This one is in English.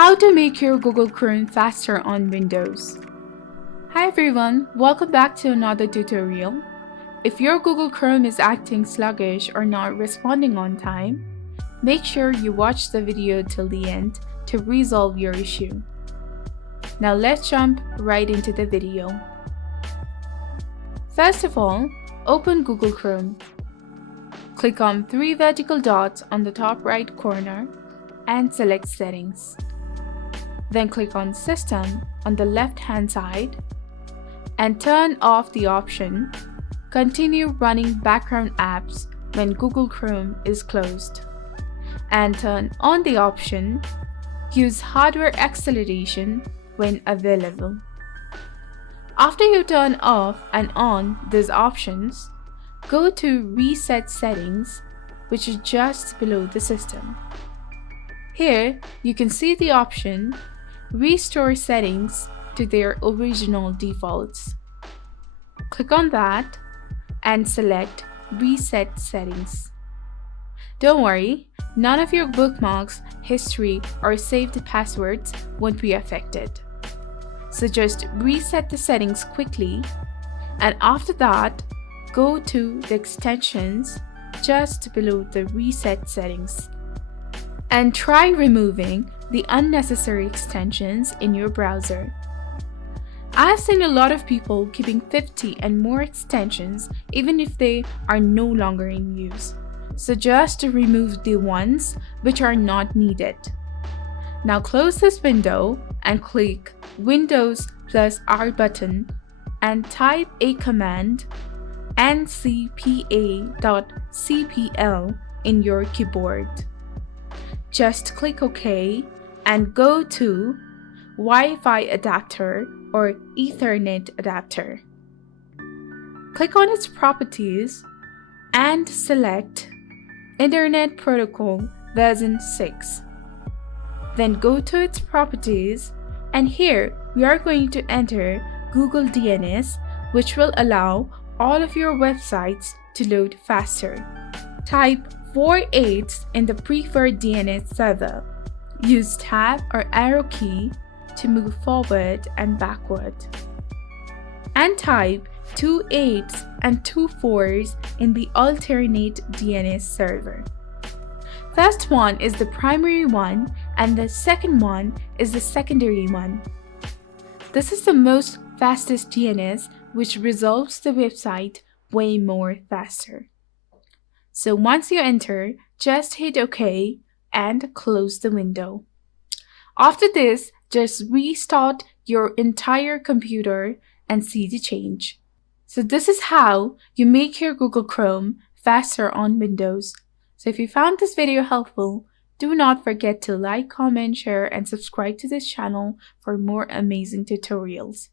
How to make your Google Chrome faster on Windows. Hi everyone, welcome back to another tutorial. If your Google Chrome is acting sluggish or not responding on time, make sure you watch the video till the end to resolve your issue. Now let's jump right into the video. First of all, open Google Chrome. Click on three vertical dots on the top right corner and select Settings. Then click on System on the left-hand side and turn off the option Continue running background apps when Google Chrome is closed, and turn on the option Use hardware acceleration when available. After you turn off and on these options, go to Reset Settings, which is just below the system. Here, you can see the option Restore settings to their original defaults. Click on that and select Reset Settings. Don't worry, none of your bookmarks, history, or saved passwords won't be affected. So just reset the settings quickly, and after that, go to the extensions just below the Reset Settings and try removing the unnecessary extensions in your browser. I've seen a lot of people keeping 50 and more extensions even if they are no longer in use. So just remove the ones which are not needed. Now close this window and click Windows plus R button and type a command ncpa.cpl in your keyboard. Just click OK and go to Wi-Fi adapter or Ethernet adapter. Click on its properties and select Internet Protocol version 6. Then go to its properties, and here we are going to enter Google DNS, which will allow all of your websites to load faster. Type 4/8 in the preferred DNS server. Use tab or arrow key to move forward and backward. And type 2/8 and 2/4 in the alternate DNS server. First one is the primary one and the second one is the secondary one. This is the most fastest DNS, which resolves the website way more faster. So once you enter, just hit OK and close the window. After this, just restart your entire computer and see the change. So this is how you make your Google Chrome faster on Windows. So if you found this video helpful, do not forget to like, comment, share, and subscribe to this channel for more amazing tutorials.